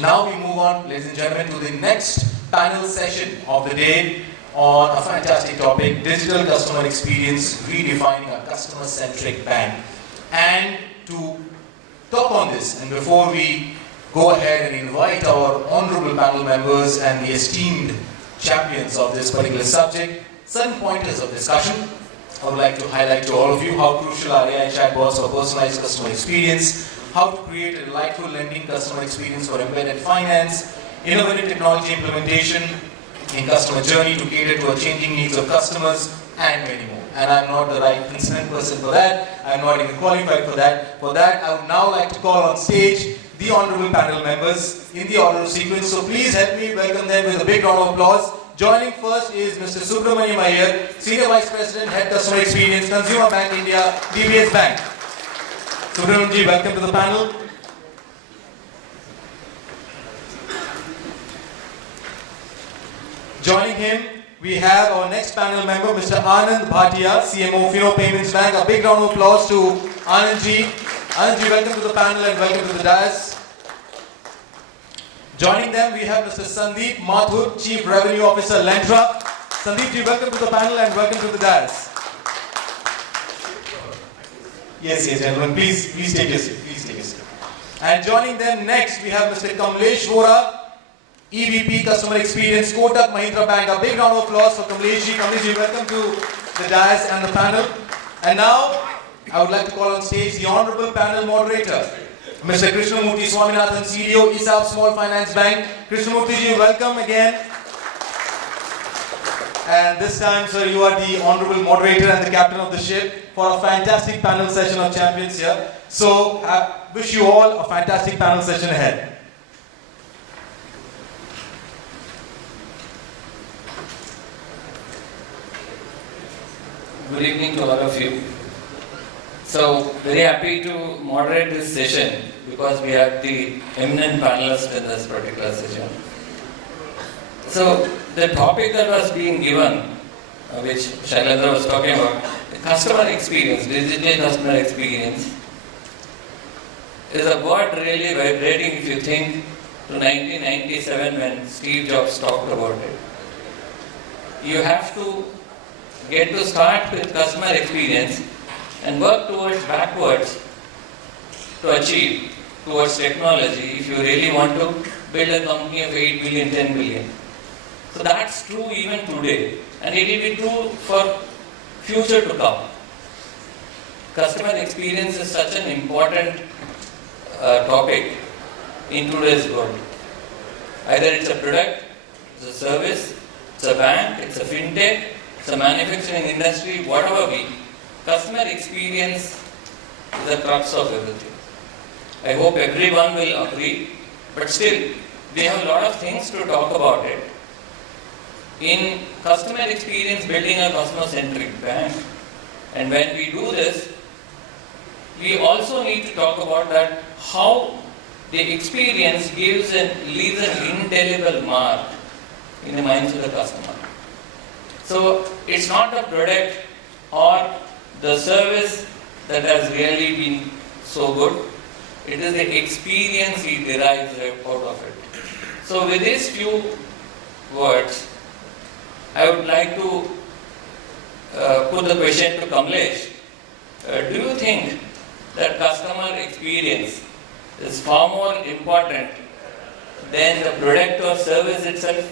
Now we move on, ladies and gentlemen, to the next panel session of the day on a fantastic topic, digital customer experience, redefining a customer-centric bank. And to talk on this, and before we go ahead and invite our honorable panel members and the esteemed champions of this particular subject, certain pointers of discussion. I would like to highlight to all of you how crucial are AI chatbots for personalized customer experience, how to create a delightful lending customer experience for embedded finance, innovative technology implementation in customer journey to cater to the changing needs of customers, and many more. And I'm not the right concerned person for that. I'm not even qualified for that. For that, I would now like to call on stage the honorable panel members in the order of sequence. So please help me welcome them with a big round of applause. Joining first is Mr. Subramanyam Iyer, Senior Vice President, Head Customer Experience, Consumer Bank India, DBS Bank. Subramanyam ji, welcome to the panel. Joining him, we have our next panel member, Mr. Anand, Bhatia, CMO, Fino Payments Bank. A big round of applause to Anand ji. Anand ji, welcome to the panel and welcome to the dais. Joining them, we have Mr. Sandeep, Mathur, Chief Revenue Officer, Lentra. Sandeep ji, welcome to the panel and welcome to the dais. Yes, gentlemen, please take a seat. And joining them next, we have Mr. Kamlesh, Vora, EVP Customer Experience, Kotak, Mahindra Bank. A big round of applause for Kamlesh ji. Kamlesh ji, welcome to the dais and the panel. And now, I would like to call on stage the honorable panel moderator, Mr. Krishnamoorthy, Swaminathan, CEO, ESAF Small Finance Bank. Krishnamoorthy ji, welcome again. And this time, sir, you are the honorable moderator and the captain of the ship for a fantastic panel session of champions here. So, I wish you all a fantastic panel session ahead. Good evening to all of you. So, very happy to moderate this session because we have the eminent panelists in this particular session. So, the topic that was being given, which Shailendra was talking about, the customer experience, digital customer experience, is a word really vibrating if you think to 1997 when Steve Jobs talked about it. You have to get to start with customer experience and work backwards to achieve towards technology if you really want to build a company of 8 billion, 10 billion. So that's true even today, and it will be true for future to come. Customer experience is such an important topic in today's world. Either it's a product, it's a service, it's a bank, it's a fintech, it's a manufacturing industry, whatever be, customer experience is the crux of everything. I hope everyone will agree, but still, we have a lot of things to talk about it. In customer experience, building a customer-centric bank, and when we do this, we also need to talk about that how the experience leaves an indelible mark in the minds of the customer. So it's not the product or the service that has really been so good. It is the experience he derives out of it. So with these few words, I would like to put the question to Kamlesh. Do you think that customer experience is far more important than the product or service itself?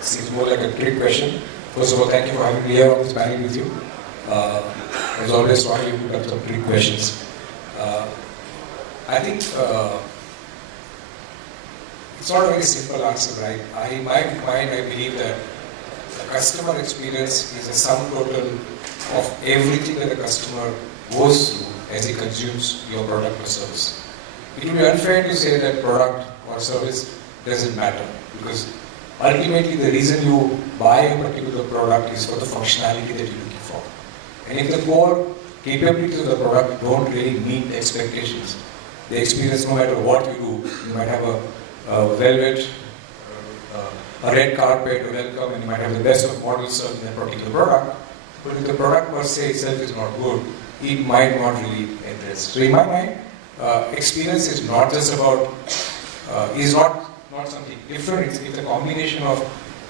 Seems more like a trick question. First of all, thank you for having me here on this panel with you. As always, trying to put up some trick questions. I think it's not a very simple answer, right? In my mind, I believe that the customer experience is a sum total of everything that the customer goes through as he consumes your product or service. It would be unfair to say that product or service doesn't matter, because ultimately the reason you buy a particular product is for the functionality that you're looking for. And if the core capabilities of the product don't really meet the expectations, the experience, no matter what you do, you might have a velvet, a red carpet, a welcome, and you might have the best of models served in that particular product. But if the product per se itself is not good, he might not really address. So in my mind, experience is not just about, is not something different. It's a combination of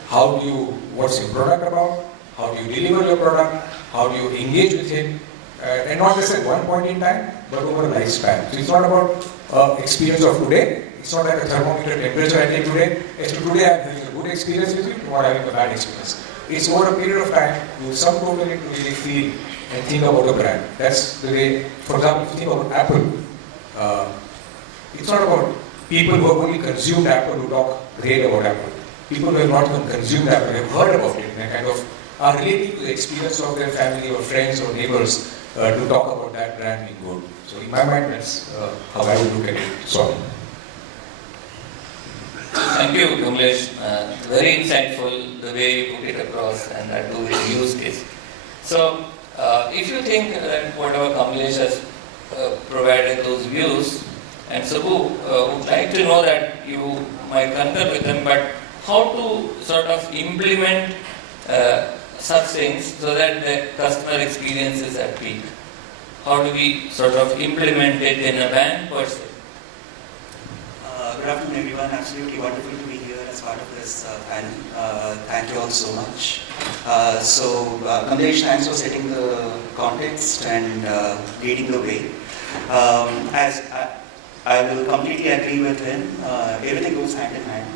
how do you, what's your product about, how do you deliver your product, how do you engage with him, and not just at one point in time, but over a lifespan. So it's not about experience of today. It's not like a thermometer temperature I take today. As to today I'm having a good experience with you, tomorrow having a bad experience. It's over a period of time, you sum total it to really feel and think about the brand. That's the way, for example, if you think about Apple, it's not about people who have only consumed Apple who talk great about Apple. People who have not even consumed Apple have heard about it and kind of are relating to the experience of their family or friends or neighbors to talk about that brand being good. So in my mind, that's how I would look at it. Sorry. Thank you, Kamlesh. Very insightful the way you put it across, and that too with a use case. So, if you think that whatever Kamlesh has provided those views, and Subbu would like to know that you might concur with them, but how to sort of implement such things so that the customer experience is at peak? How do we sort of implement it in a bank per se? Good afternoon, everyone. Absolutely wonderful to be here as part of this panel. Thank you all so much. Kamlesh, thanks for setting the context and leading the way. As I will completely agree with him. Everything goes hand in hand.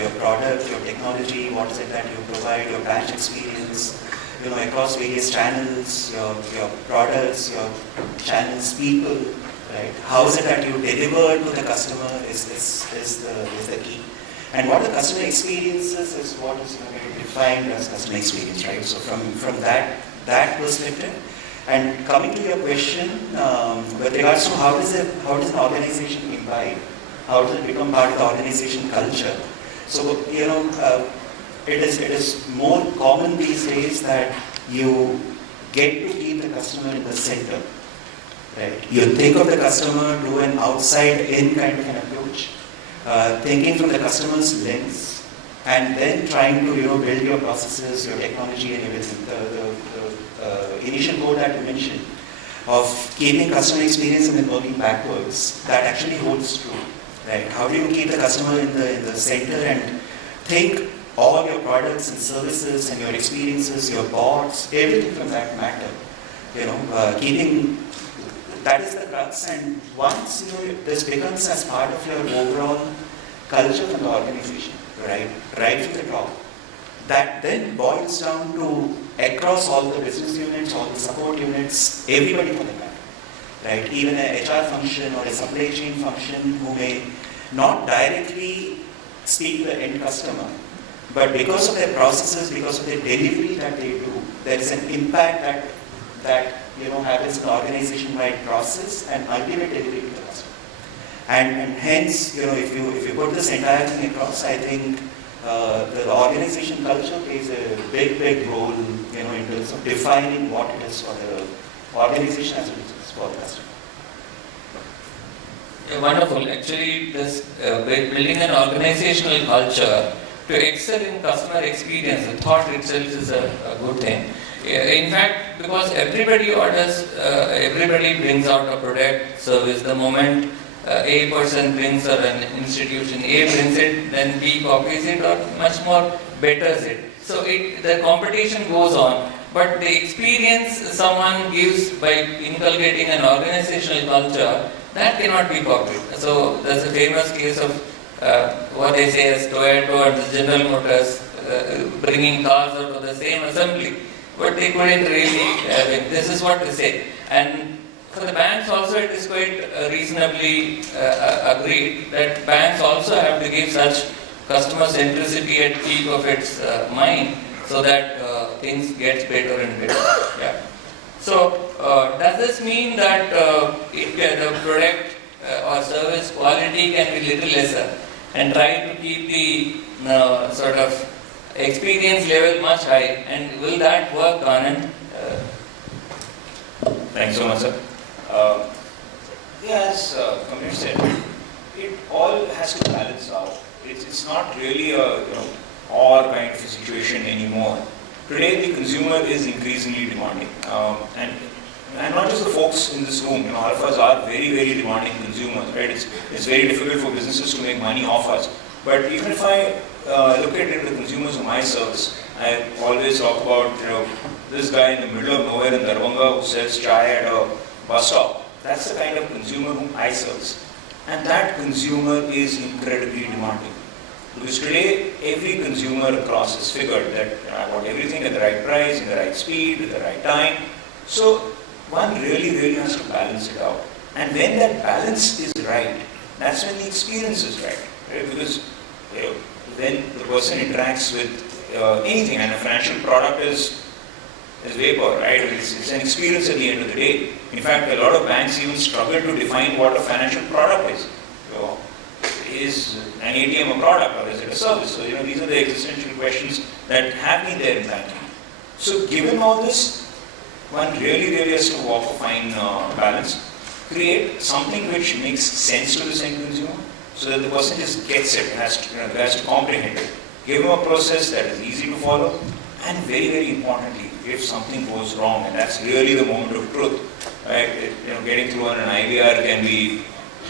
Your product, your technology, what is it that you provide, your branch experience, across various channels, your products, your channels, people. Right? How is it that you deliver to the customer is the key. And what the customer experiences is what is defined as customer experience, right? So from that perspective, and coming to your question, with regards to how does an organization imbibe, how does it become part of the organization culture? So it is more common these days that you get to keep the customer in the center. Right. You think of the customer, do an outside-in kind of an approach, thinking from the customer's lens, and then trying to build your processes, your technology, and everything. The initial goal that you mentioned of keeping customer experience and then working backwards, that actually holds true. Right? How do you keep the customer in the center and think all your products and services and your experiences, your bots, everything from that matter. Keeping that is the crux, and once this becomes as part of your overall culture from the organization, right from the top, that then boils down to across all the business units, all the support units, everybody for the matter, right? Even a HR function or a supply chain function who may not directly speak to the end customer, but because of their processes, because of the delivery that they do, there is an impact that happens in the organization-wide process and ultimate delivery to the customer. And hence, if you put this entire thing across, I think the organization culture plays a big role, in terms of defining what it is for the organization as well as for the customer. Yeah, wonderful. Actually, this building an organizational culture to excel in customer experience, the thought itself is a good thing. In fact, because everybody orders, everybody brings out a product, service. The moment A person brings or an institution A brings it, then B copies it or much more betters it. So the competition goes on. But the experience someone gives by inculcating an organizational culture, that cannot be copied. So there's a famous case of what they say as Toyota and General Motors bringing cars out of the same assembly. But they couldn't really, this is what they say. And for the banks also it is quite reasonably agreed that banks also have to give such customer centricity at peak of its mind so that things get better and better. Yeah. So does this mean that the product or service quality can be little lesser and try to keep the sort of experience level much high, and will that work, Anand? Thanks so much, sir. As Kamlesh said, it all has to balance out. It's not really a or kind of a situation anymore. Today, the consumer is increasingly demanding, and the folks in this room, all of us are very, very demanding consumers, right? It's very difficult for businesses to make money off us. But even if I look at it, the consumers whom I service, I always talk about, this guy in the middle of nowhere in Darbhanga who sells chai at a bus stop. That's the kind of consumer whom I service. And that consumer is incredibly demanding. Because today, every consumer across has figured that I want everything at the right price, in the right speed, at the right time. So one really, really has to balance it out. And when that balance is right, that's when the experience is right? Because when the person interacts with anything, and a financial product is vapor, right? It's an experience at the end of the day. In fact, a lot of banks even struggle to define what a financial product is. Is an ATM a product or is it a service? So, these are the existential questions that have been there in banking. So, given all this, one really, really has to walk a fine balance, create something which makes sense to the end consumer, so that the person just gets it, has to comprehend it. Give him a process that is easy to follow, and very, very importantly, if something goes wrong, and that's really the moment of truth, right? Getting through on an IBR can be,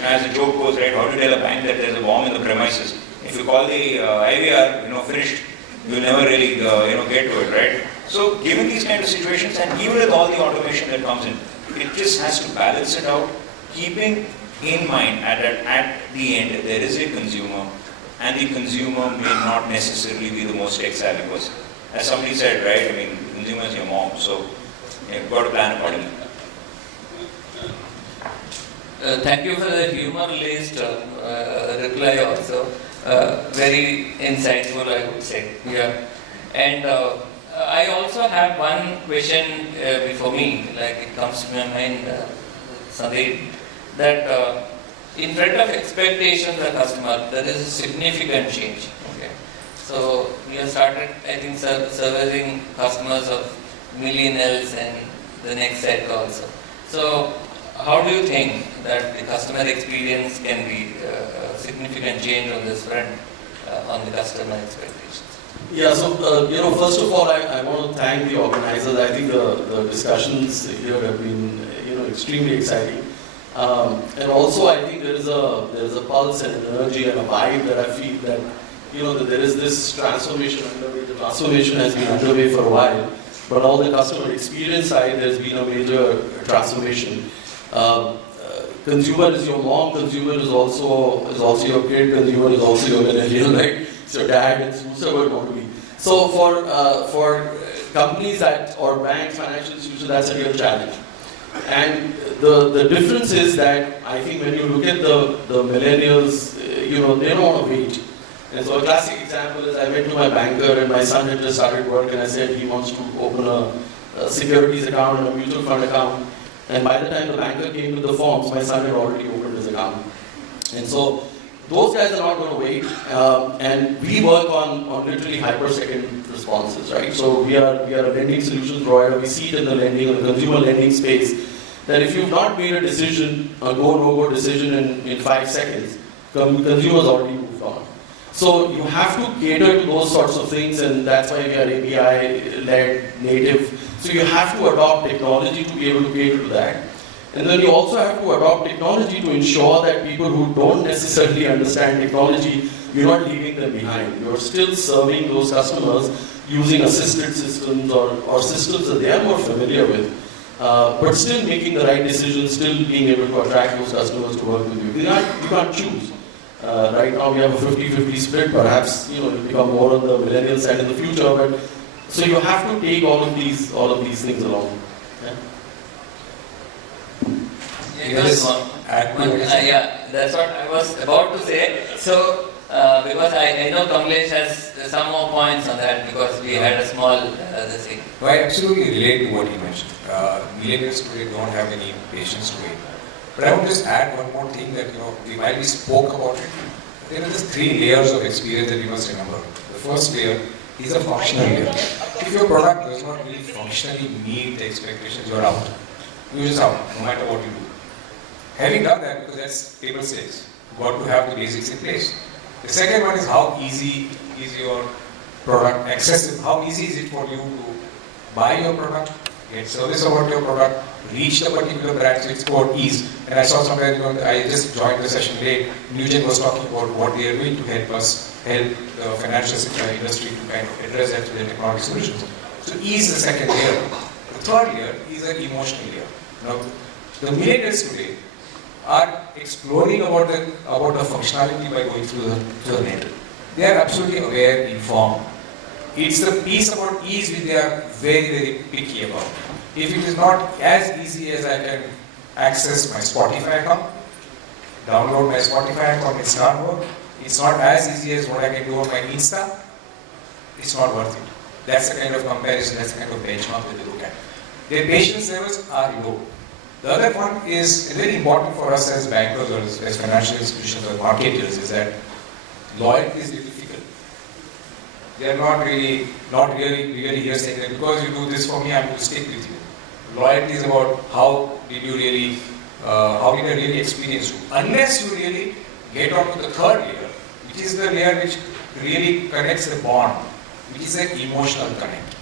as the joke goes, right? How to tell a bank that there's a bomb in the premises? If you call the IBR, finished, you'll never really, get to it, right? So, given these kind of situations, and even with all the automation that comes in, it just has to balance it out, keeping in mind at the end there is a consumer, and the consumer may not necessarily be the most tech-savvy person. As somebody said, right? The consumer is your mom, so you've got to plan accordingly. Thank you for the humor-laced reply also. Very insightful, I would say. Yeah. And I also have one question before me, like it comes to my mind, Sandeep, that in front of expectations of the customer, there is a significant change. Okay. So we have started, I think, servicing customers of millennials and the next set also. So how do you think that the customer experience can be a significant change on this front, on the customer expectations? Yeah, so, first of all, I want to thank the organizers. I think the discussions here have been, extremely exciting. And also, I think there is a pulse and an energy and a vibe that I feel that, that there is this transformation underway. The transformation has been underway for a while, but on the customer experience side, there's been a major transformation. Consumer is your mom, consumer is also your kid, consumer is also your millennial, right? It's your dad, it's whoever it want to be. So for companies or banks, financial institutions, that's a real challenge. And the difference is that I think when you look at the millennials, they don't want to wait. And so a classic example is I went to my banker and my son had just started work and I said he wants to open a securities account and a mutual fund account. And by the time the banker came with the forms, my son had already opened his account. And so those guys are not going to wait. And we work on literally hyper-second responses, right? So we are a lending solutions provider. We see it in the lending, or the consumer lending space, that if you've not made a decision, a go-no-go decision in 5 seconds, consumers already moved on. So you have to cater to those sorts of things, and that's why we are API-led, native. So you have to adopt technology to be able to cater to that. And then you also have to adopt technology to ensure that people who don't necessarily understand technology, you're not leaving them behind. You're still serving those customers using assisted systems or systems that they are more familiar with. But still making the right decisions, still being able to attract those customers to work with you. You can't choose. Right now we have a 50-50 split, perhaps it'll become more on the millennial side in the future, but so you have to take all of these things along. Yeah? Yeah, that's what I was about to say. So, because I know Kamlesh has some more points on that because we had a small thing. No, I absolutely relate to what he mentioned. Millennials today don't have any patience to wait. But I want to just add one more thing that, while we spoke about it, there are just 3 layers of experience that you must remember. The first layer is a functional layer. If your product does not really functionally meet the expectations, you're out. You're just out, no matter what you do. Having done that, because that's table stakes, you've got to have the basics in place. The second one is how easy is your product accessible? How easy is it for you to buy your product, get service about your product, reached a particular brand, so it's about ease. And I saw somewhere, I just joined the session late, Nugent was talking about what they are doing to help the financial industry to kind of address that with their technology solutions. So ease is the second layer. The third layer is an emotional layer. Now, the millennials today are exploring about the functionality by going through the net. They are absolutely aware, informed. It's the piece about ease which they are very, very picky about. If it is not as easy as I can access my Spotify account, download my Spotify account in Star Mode, it's not as easy as what I can do on my Insta, it's not worth it. That's the kind of comparison, that's the kind of benchmark that they look at. Their patience levels are low. The other one is very important for us as bankers or as financial institutions or marketers is that loyalty is difficult. They are not really here saying that because you do this for me, I'm going to stick with you. Loyalty is about how did I really experience you. Unless you really get onto the third layer, which is the layer which really connects the bond, which is an emotional connect.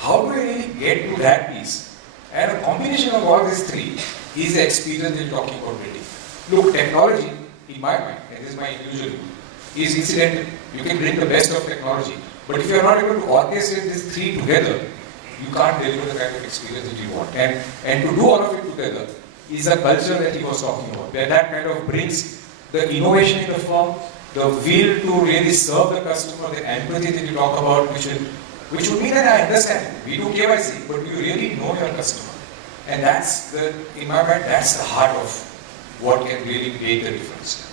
How do I really get to that piece? And a combination of all these three is the experience that you're talking about building. Look, technology, in my mind, and this is my individual view, is incidental. You can bring the best of technology. But if you're not able to orchestrate these three together, you can't deliver the kind of experience that you want. And to do all of it together is a culture that he was talking about. That kind of brings the innovation in the firm, the will to really serve the customer, the empathy that you talk about, which would mean that I understand, we do KYC, but you really know your customer. And that's in my mind, that's the heart of what can really make the difference.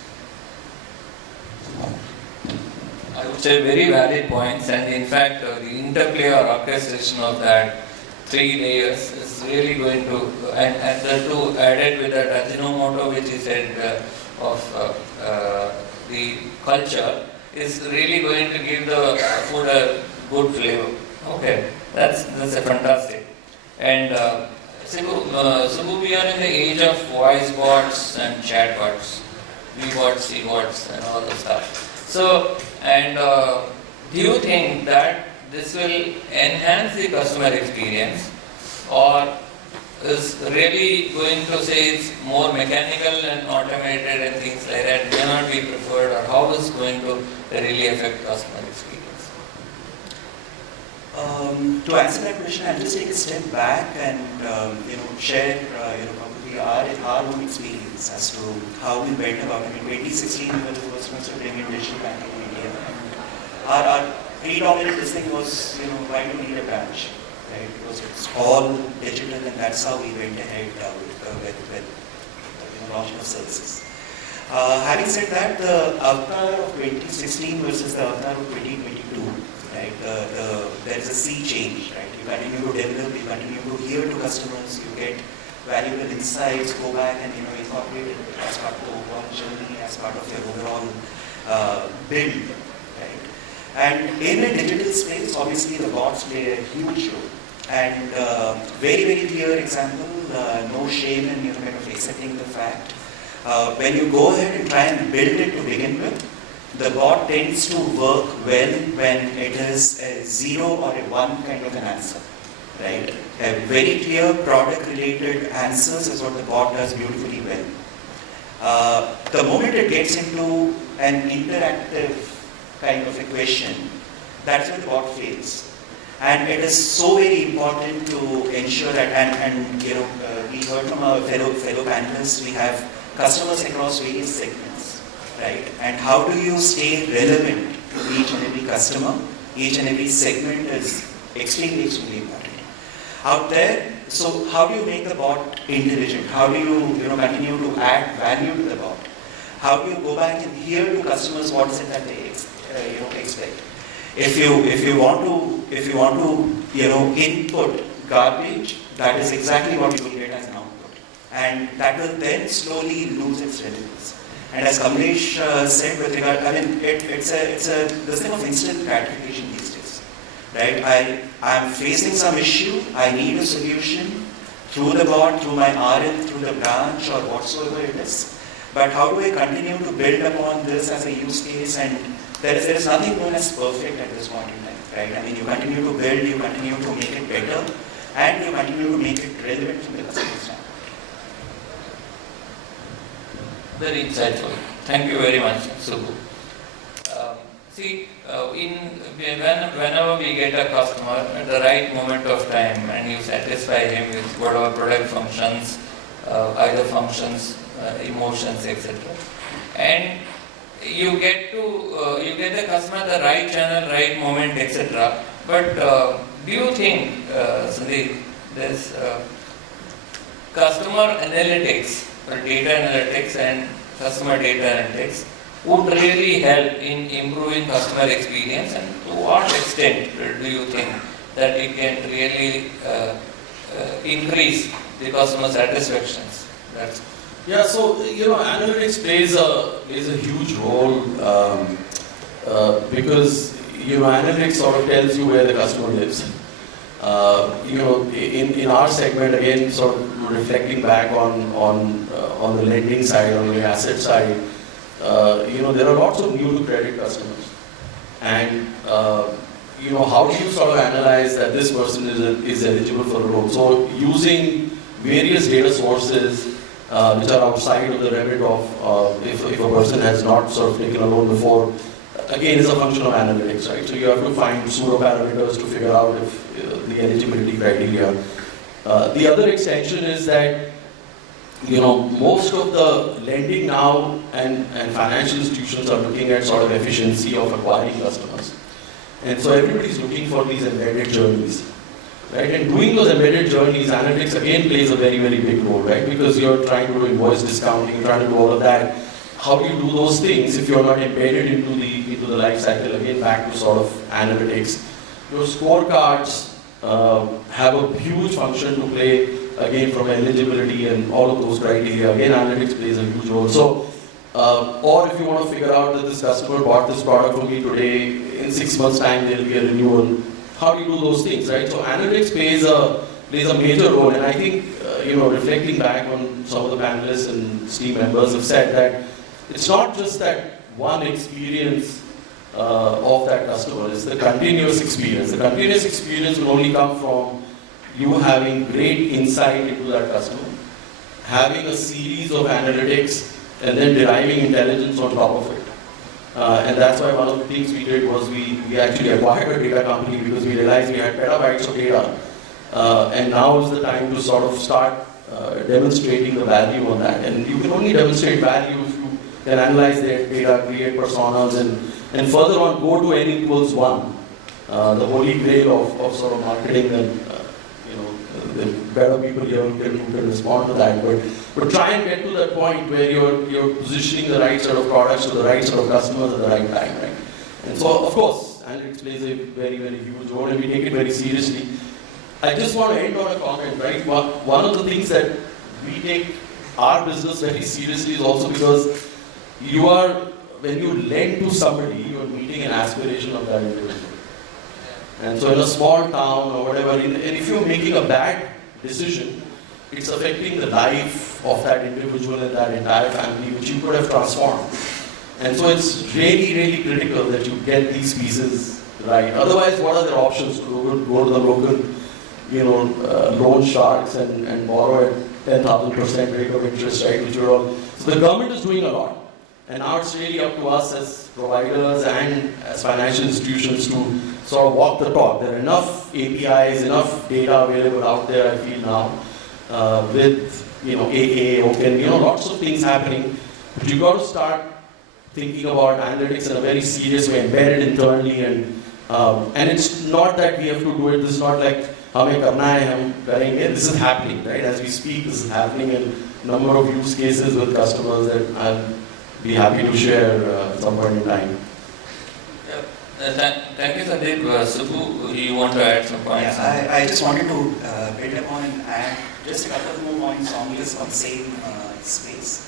I would say very valid points, and in fact, the interplay or orchestration of that three layers is really going to, and the two added with that Ajinomoto, which is said of the culture, is really going to give the food a good flavor. Okay, that's a fantastic. And Subbu, we are in the age of voice bots and chat bots, V-bots, C-bots, and all the stuff. So, and do you think that this will enhance the customer experience, or is really going to say it's more mechanical and automated and things like that may not be preferred, or how is going to really affect customer experience? To answer that question, I'll just take a step back and share probably our own experience as to how we went about it. In 2016, we were the first ones to bring in digital banking in India. Our predominant thing was why do we need a branch, right? Because it's all digital, and that's how we went ahead with launch of services. Having said that, the avatar of 2016 versus the avatar of 2022. Right? There is a sea change, right? You continue to develop, you continue to hear to customers, you get valuable insights, go back and incorporate it as part of the overall journey, as part of your overall build, right? And in a digital space, obviously the bots play a huge role. And very, very clear example, no shame in kind of accepting the fact. When you go ahead and try and build it to begin with, the bot tends to work well when it is a 0 or a 1 kind of an answer, right? A very clear product-related answers is what the bot does beautifully well. The moment it gets into an interactive kind of a question, that's when the bot fails. And it is so very important to ensure that, and we heard from our fellow panelists, we have customers across various segments. Right? And how do you stay relevant to each and every customer? Each and every segment is extremely, extremely important. Out there, so how do you make the bot intelligent? How do you, continue to add value to the bot? How do you go back and hear to customers what is it that they expect? If you want to input garbage, that is exactly what you will get as an output, and that will then slowly lose its relevance. And as Kamlesh said with regard, it's this thing of instant gratification these days, right? I am facing some issue, I need a solution through the bot, through my RM, through the branch or whatsoever it is. But how do I continue to build upon this as a use case? And there is nothing known as perfect at this point in time, right? You continue to build, you continue to make it better, and you continue to make it relevant from the customer standpoint. Very insightful. Thank you very much, Subbu. Whenever we get a customer at the right moment of time and you satisfy him with whatever product functions, either functions, emotions, etc. And you get the customer the right channel, right moment, etc. But do you think, Sandeep, this customer analytics or data analytics and customer data analytics would really help in improving customer experience, and to what extent do you think that it can really increase the customer satisfactions? Yeah, so analytics plays a huge role because analytics sort of tells you where the customer lives. In our segment, again, sort of reflecting back on the lending side, on the asset side, there are lots of new to credit customers, and how do you sort of analyze that this person is eligible for a loan? So using various data sources which are outside of the remit of if a person has not sort of taken a loan before, again, is a function of analytics, right? So you have to find pseudo parameters to figure out if the eligibility criteria. The other extension is that most of the lending now and financial institutions are looking at sort of efficiency of acquiring customers. And so everybody's looking for these embedded journeys, right? And doing those embedded journeys, analytics again plays a very, very big role, right? Because you're trying to do invoice discounting, you're trying to do all of that. How do you do those things if you're not embedded into the life cycle? Again, back to sort of analytics. Your scorecards have a huge function to play, again, from eligibility and all of those criteria. Again, analytics plays a huge role. So, or if you want to figure out that this customer bought this product from me today, in 6 months' time there will be a renewal. How do you do those things, right? So analytics plays a major role, and I think reflecting back on some of the panelists and team members have said that it's not just that one experience of that customer, it's the continuous experience. The continuous experience will only come from you having great insight into that customer, having a series of analytics, and then deriving intelligence on top of it. And that's why one of the things we did was we actually acquired a data company because we realized we had petabytes of data. And now is the time to sort of start demonstrating the value on that. And you can only demonstrate value if you can analyze their data, create personas, and further on go to n equals 1. The holy grail of sort of marketing, and the better people here who can respond to that. But try and get to that point where you're positioning the right sort of products to the right sort of customers at the right time, right? And so, of course, analytics plays a very, very huge role, and we take it very seriously. I just want to end on a comment, right? One of the things that we take our business very seriously is also because when you lend to somebody, you're meeting an aspiration of that individual. And so in a small town or whatever, and if you're making a bad decision, it's affecting the life of that individual and that entire family, which you could have transformed. And so it's really, really critical that you get these pieces right. Otherwise, what are their options? Go to the local, loan sharks and borrow at 10,000% rate of interest, right? Which are all. So the government is doing a lot. And now it's really up to us as providers and as financial institutions to sort of walk the talk. There are enough APIs, enough data available out there, I feel now, with AA, Open, lots of things happening. But you've got to start thinking about analytics in a very serious way, embedded internally, and it's not that we have to do it. This is not like hame karna hai, hum karenge. This is happening, right? As we speak, this is happening in a number of use cases with customers that I'll be happy to share at some point in time. Thank you, Sandeep. Subbu, you want to add some points? Yeah, I just wanted to build upon and add just a couple of more points on the same space.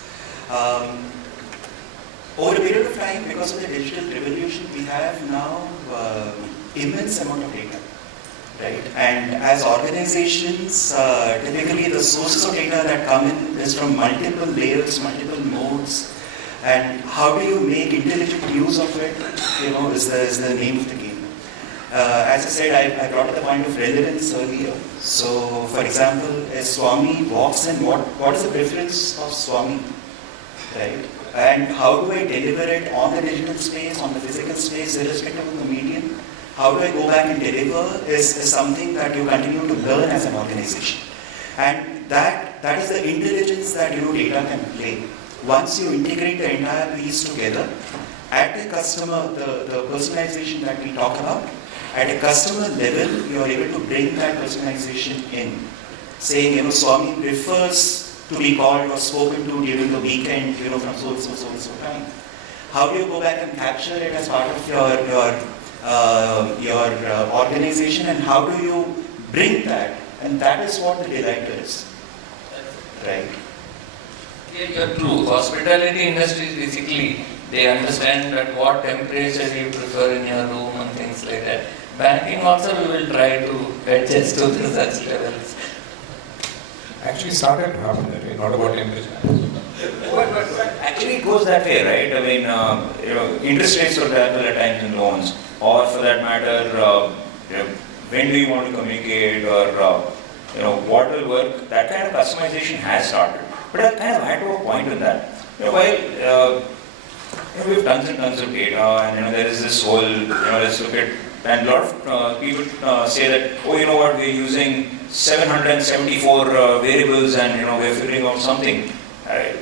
Over a period of time, because of the digital revolution, we have now immense amount of data, right? And as organizations, typically the sources of data that come in is from multiple layers, multiple modes. And how do you make intelligent use of it, is the name of the game. As I said, I brought up the point of relevance earlier. So, for example, a Swami walks in, what is the preference of Swami? right? And how do I deliver it on the digital space, on the physical space, irrespective of the medium? How do I go back and deliver is something that you continue to learn as an organization. And that is the intelligence that data can play. Once you integrate the entire piece together, at the customer, the personalization that we talk about, at a customer level, you are able to bring that personalization in. Saying, Swami prefers to be called or spoken to during the weekend, from so time. How do you go back and capture it as part of your organization, and how do you bring that? And that is what the delight is, right? Yeah, you're true. Hospitality industry basically, they understand that what temperature you prefer in your room and things like that. Banking also we will try to adjust to such levels. Actually started to happen that way, not about temperature. But actually it goes that way, right? I mean, interest rates are variable at times in loans, or for that matter, when do you want to communicate, or what will work. That kind of customization has started. But I'll kind of add to a point on that. While we have tons and tons of data, and there is this whole, let's look at, and a lot of people say that, we're using 774 variables and we're figuring out something. The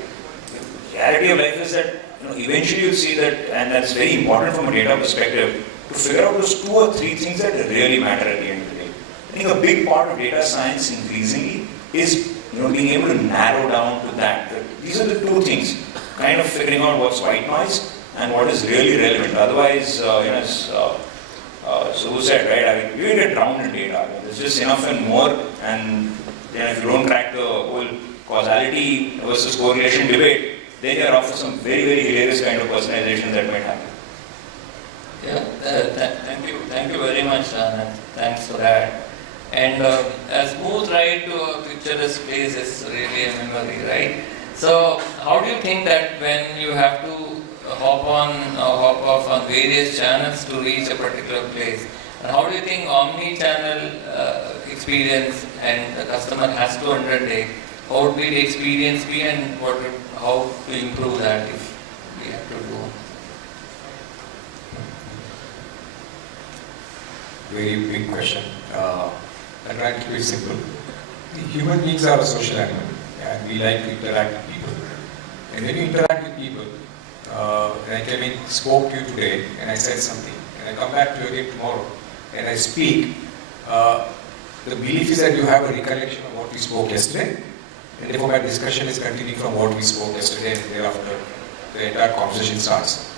reality of life is that eventually you'll see that, and that's very important from a data perspective, to figure out those 2 or 3 things that really matter at the end of the day. I think a big part of data science increasingly is being able to narrow down to that. These are the 2 things, kind of figuring out what's white noise and what is really relevant. Otherwise, so who said, right? I mean, we will get drowned in data. There's just enough and more, and if you don't crack the whole causality versus correlation debate, then you're off for some very, very hilarious kind of personalization that might happen. Yeah, thank you very much, Anand. Thanks for that. And a smooth ride to a picturesque place is really a memory, right? So, how do you think that when you have to hop off on various channels to reach a particular place, and how do you think omni-channel experience and the customer has to undertake? How would be the experience be, and how to improve that if we have to do? Very big question. I'll try to keep it simple. The human beings are a social animal, and we like to interact with people. And when you interact with people, like I spoke to you today, and I said something, and I come back to you again tomorrow, and I speak, the belief is that you have a recollection of what we spoke yesterday, and therefore my discussion is continuing from what we spoke yesterday, and thereafter the entire conversation starts.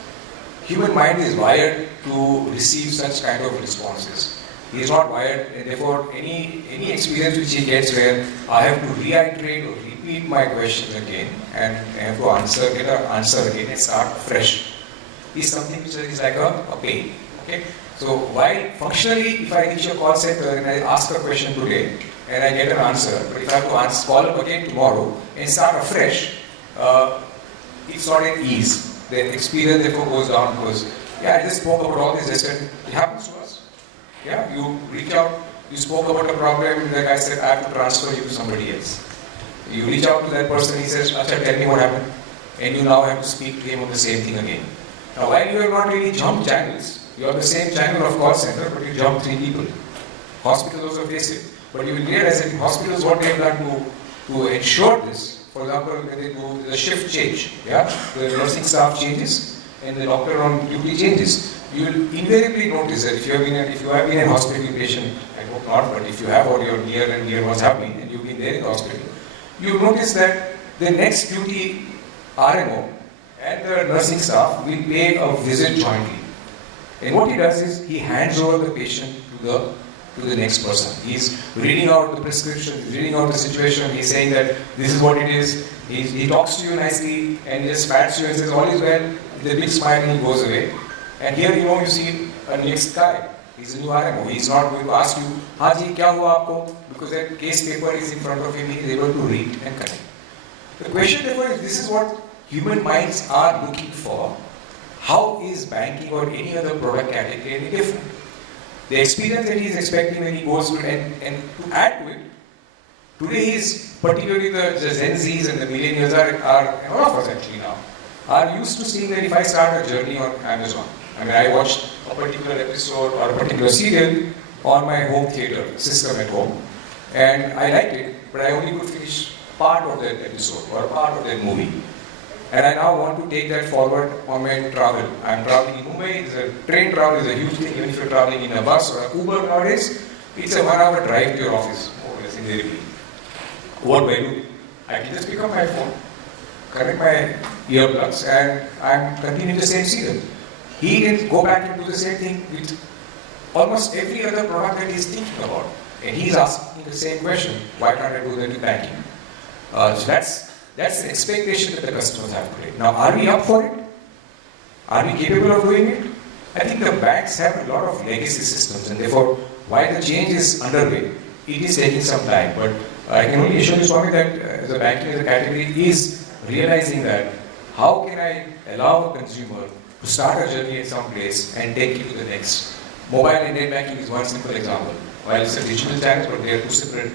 Human mind is wired to receive such kind of responses. He is not wired, and therefore any experience which he gets where I have to reiterate or repeat my questions again, and I have to get an answer again and start fresh, is something which is like a pain. Okay? So while functionally, if I reach a call center and I ask a question today and I get an answer, but if I have to call up again tomorrow and start afresh, it's not an ease. The experience therefore goes down because, I just spoke about all this yesterday. It happens to us. Yeah, you reach out, you spoke about a problem, like I said, I have to transfer you to somebody else. You reach out to that person, he says, Acha, tell me what happened. And you now have to speak to him on the same thing again. Now, while you have not really jumped channels, you are the same channel of call center, but you jump 3 people. Hospitals also face it. But you will realize that in hospitals, what they have done to ensure this, for example, when they do the shift change, the nursing staff changes and the doctor on duty changes. You will invariably notice that if you have been a hospital patient, I hope not, but if you have or your near and dear ones have been and you've been there in the hospital, you will notice that the next duty RMO and the nursing staff will pay a visit jointly. And what he does is he hands over the patient to the next person. He's reading out the prescription, he's reading out the situation, he's saying that this is what it is. He talks to you nicely and he just pats you and says all is well, with a big smile, and he goes away. And here you see a next guy. He's a new RMO. He's not going to ask you, Haji, kya hua aapko? Because that case paper is in front of him, he is able to read and connect. The question therefore is, this is what human minds are looking for. How is banking or any other product category any different? The experience that he is expecting when he goes to, and to add to it, Today is particularly the Gen Zs and the millennials are all of us actually now, are used to seeing that if I start a journey on Amazon, I mean, I watched a particular episode or a particular serial on my home theater system at home, and I liked it, but I only could finish part of that episode or part of that movie. And I now want to take that forward on my travel. I'm traveling in Mumbai, train travel is a huge thing, even if you're traveling in a bus or an Uber nowadays, it's a 1 hour drive to your office, more or less invariably. What do I do? I can just pick up my phone, connect my earplugs, and I'm continuing the same serial. He can go back and do the same thing with almost every other product that he's thinking about. And he's asking the same question, why can't I do that with banking? So that's the expectation that the customers have today. Now, are we up for it? Are we capable of doing it? I think the banks have a lot of legacy systems, and therefore, while the change is underway, it is taking some time. But I can only assure you, Swami, that the banking as a category is realizing that how can I allow a consumer to start a journey at some place and take it to the next. Mobile and net banking is one simple example. While it's a digital channel, but they are two separate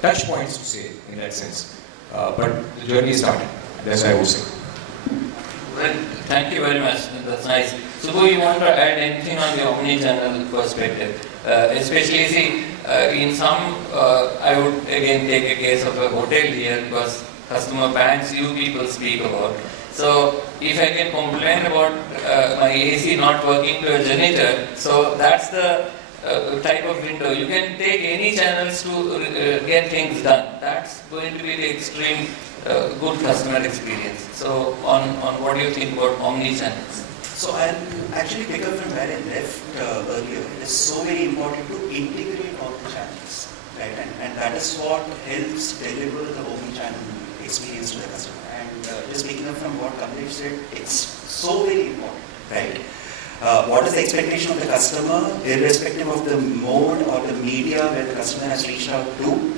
touch points to say in that sense. But the journey is started. That's what I would say. Well, thank you very much. That's nice. Subbu, you want to add anything on the omni-channel perspective? Especially, see, in some, I would again take a case of a hotel here because customer banks you people speak about. So, if I can complain about my AC not working to a janitor, so that's the type of window. You can take any channels to get things done. That's going to be the extreme good customer experience. So, on what do you think about omni-channels? So I'll actually pick up from where I left earlier. It is so very important to integrate all the channels, right? And that is what helps deliver the omni-channel experience to the customer. And just picking up from what Kamlesh said, it's so very important, right? What is the expectation of the customer, irrespective of the mode or the media where the customer has reached out to?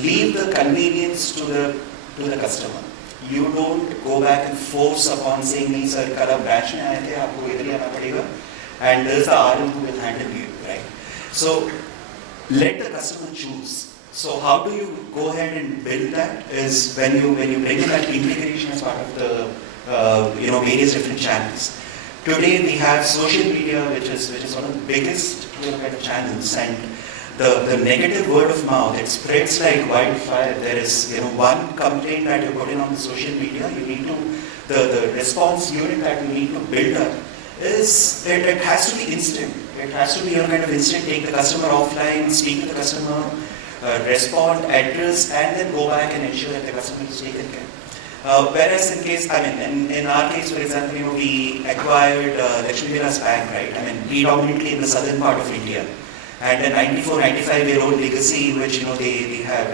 Leave the convenience to the customer. You don't go back and force upon saying, "Nee, sir, kal aap branch mein aaye the, aapko idhar hi aana padega," and there is the RM who will handle you, right? So let the customer choose. So how do you go ahead and build that? Is when you bring in that integration as part of the various different channels. Today we have social media, which is one of the biggest kind of channels, and the negative word of mouth, it spreads like wildfire. There is one complaint that you put in on the social media, you need to the response unit that you need to build up is it has to be instant. It has to be kind of instant. Take the customer offline, speak to the customer, respond, address, and then go back and ensure that the customer is taken care. Whereas in our case, for example, we acquired Expert Bank, right? Predominantly in the southern part of India. And a 94-95-year-old legacy which they have,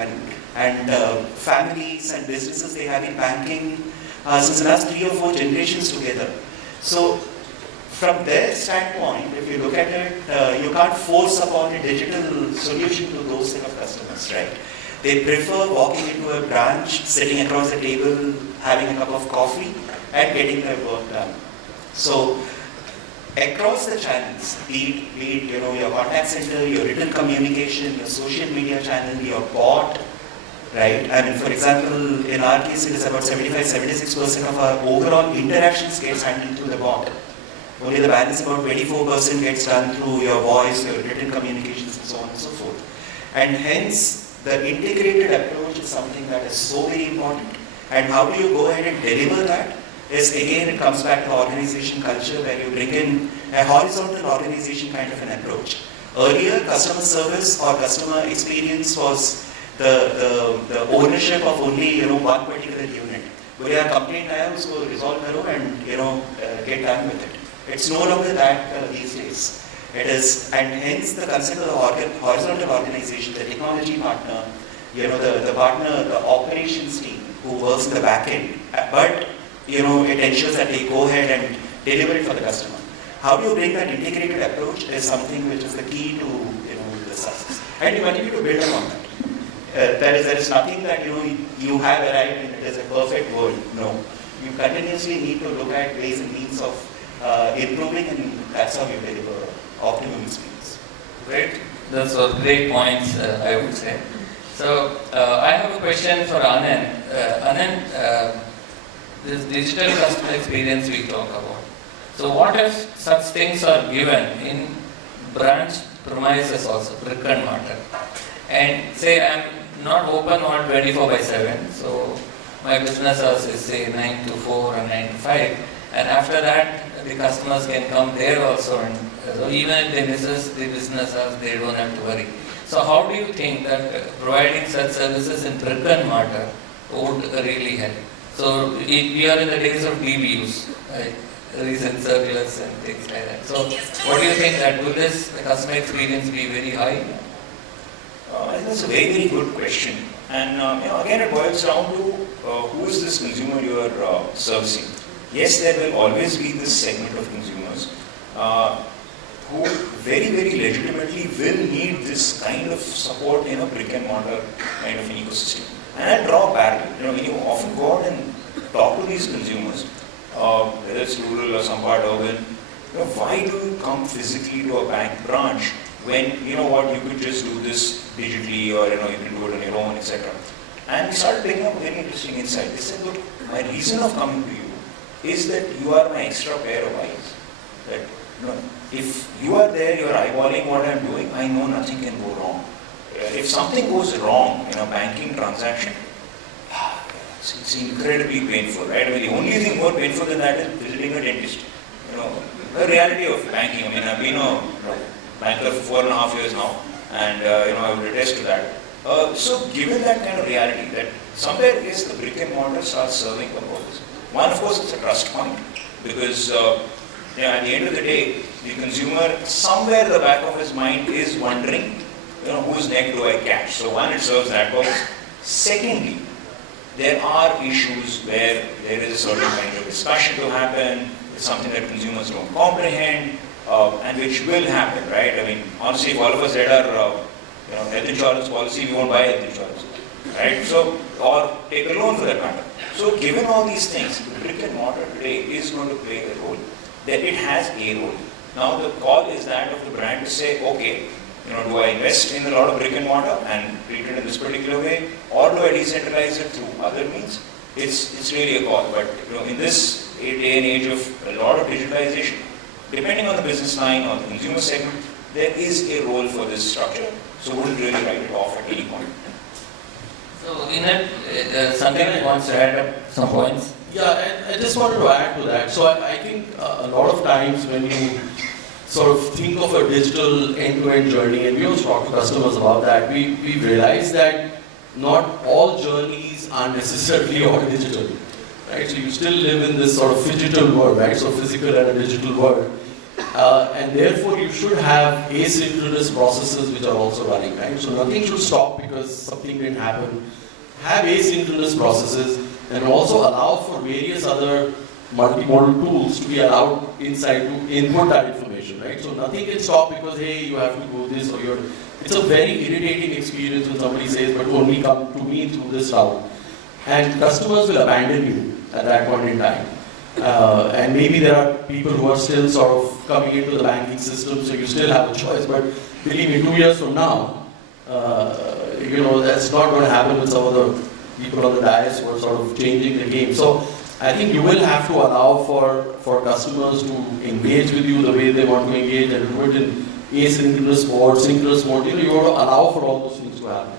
and families and businesses they have been banking since the last 3 or 4 generations together. So from their standpoint, if you look at it, you can't force upon a digital solution to those set of customers, right? They prefer walking into a branch, sitting across the table, having a cup of coffee, and getting their work done. So across the channels, be it your contact center, your written communication, your social media channel, your bot, right? For example, in our case, it is about 75-76% of our overall interactions gets handled through the bot. Only the balance, about 24%, gets done through your voice, your written communications, and so on and so forth. And hence, the integrated approach is something that is so very important. And how do you go ahead and deliver that? Is again, it comes back to organization culture where you bring in a horizontal organization kind of an approach. Earlier, customer service or customer experience was the ownership of only one particular unit. Where you complaint aaya, usko resolve karo and get done with it. It's no longer that these days. It is, and hence the concept of the horizontal organization, the technology partner, the partner, the operations team who works in the back end, but it ensures that they go ahead and deliver it for the customer. How do you bring that integrated approach is something which is the key to the success, and you continue to build upon that. There is nothing that you have arrived and it is a perfect world. No, you continuously need to look at ways and means of improving, and that's how you deliver optimum experience. Great. Those are great points, I would say. So I have a question for Anand. Anand, this digital customer experience we talk about. So what if such things are given in branch premises also, brick and mortar? And say I'm not open on 24/7, so my business hours is say 9 to 4 or 9 to 5, and after that the customers can come there also, and so even if they misses the business hours, they don't have to worry. So how do you think that providing such services in brick and mortar would really help? So we are in the days of DBUs, right? Recent circulars and things like that. So what do you think that will this customer experience be very high? I think that's a very, very good question. And again, it boils down to who is this consumer you are servicing. Yes, there will always be this segment of consumers who very, very legitimately will need this kind of support in a brick and mortar kind of an ecosystem. And I draw a parallel. When you often go out and talk to these consumers, whether it's rural or some part urban, why do you come physically to a bank branch when you could just do this digitally, or you can do it on your own, etc. And we started picking up a very interesting insight. They said, look, my reason of coming to you is that you are my extra pair of eyes. That if you are there, you are eyeballing what I am doing, I know nothing can go wrong. If something goes wrong in a banking transaction, it's incredibly painful, right? I mean, the only thing more painful than that is visiting a dentist. The reality of banking. I mean, I've been a banker for 4.5 years now, and I would attest to that. So, given that kind of reality, that somewhere is the brick and mortar starts serving a purpose. One, of course, it's a trust point, because at the end of the day, the consumer, somewhere in the back of his mind, is wondering, whose neck do I catch? So, one, it serves that purpose. Secondly, there are issues where there is a certain kind of discussion to happen. It's something that consumers don't comprehend, and which will happen, right? I mean, honestly, if all of us had our health insurance policy, we won't buy health insurance, right? So, or take a loan for that matter. So, given all these things, the brick and mortar today is going to play a role. That it has a role. Now, the call is that of the brand to say, okay, do I invest in a lot of brick and mortar and treat it in this particular way, or do I decentralize it through other means? It's really a call. But in this day and age of a lot of digitalization, depending on the business line or the consumer segment, there is a role for this structure. So wouldn't really write it off at any point. So in that, Sandeep wants to add up some points. Yeah, I just wanted to add to that. So I think a lot of times when you sort of think of a digital end-to-end journey, and we also talk to customers about that, we realize that not all journeys are necessarily all digital, right? So you still live in this sort of phygital world, right? So physical and a digital world. And therefore you should have asynchronous processes which are also running, right? So nothing should stop because something didn't happen. Have asynchronous processes and also allow for various other multimodal tools to be allowed inside to input that information, right? So nothing can stop because, hey, you have to do this or you're... It's a very irritating experience when somebody says, but only come to me through this route. And customers will abandon you at that point in time. And maybe there are people who are still sort of coming into the banking system, so you still have a choice. But believe me, 2 years from now, that's not going to happen with some of the people on the dais who are sort of changing the game. So I think you will have to allow for customers to engage with you the way they want to engage and do it in asynchronous mode, synchronous mode. You want to allow for all those things to happen.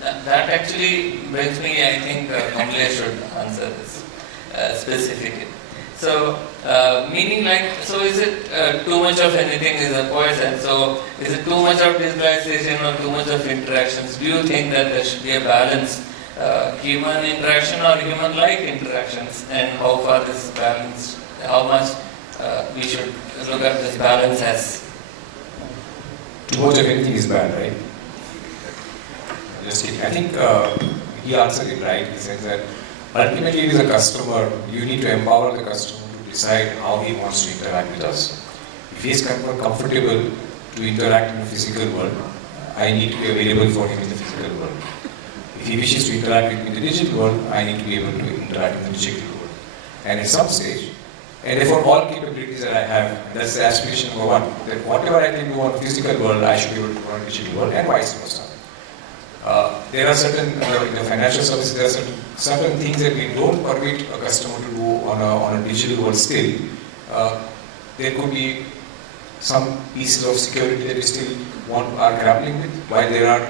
That actually brings me, I think, Kamlesh should answer this specifically. So, meaning like, so is it too much of anything is a poison? So, is it too much of digitalization or too much of interactions? Do you think that there should be a balance, human interaction or human-like interactions, and how far this is balanced? How much we should look at this balance as? Too much of anything is bad, right? I think he answered it right. He said that ultimately, it is a customer. You need to empower the customer to decide how he wants to interact with us. If he is comfortable to interact in the physical world, I need to be available for him in the physical world. If he wishes to interact with me in the digital world, I need to be able to interact in the digital world. And at some stage, and therefore all capabilities that I have, that's the aspiration number one, that whatever I can do on the physical world, I should be able to do on the digital world, and vice versa. there are certain, in the financial services, there are certain things that we don't permit a customer to do on a digital world still. There could be some pieces of security that we still are grappling with, while there are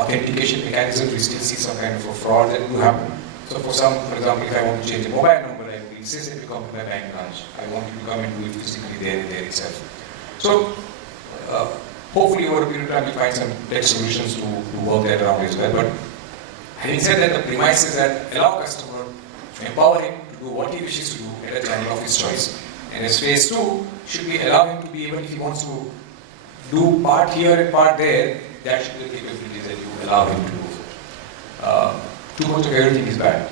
authentication mechanisms, we still see some kind of a fraud that do happen. So for example, if I want to change a mobile number, I will insist that you come to my bank branch. I want you to come and do it physically there itself. So hopefully over a period of time we find some tech solutions to work that around as well. But having said that, the premise is that allow customer, empower him to do what he wishes to do at a channel of his choice. And as phase 2 should be allow him to be able, if he wants to do part here and part there, that should be the capabilities that you allow him to do. Too much of everything is bad.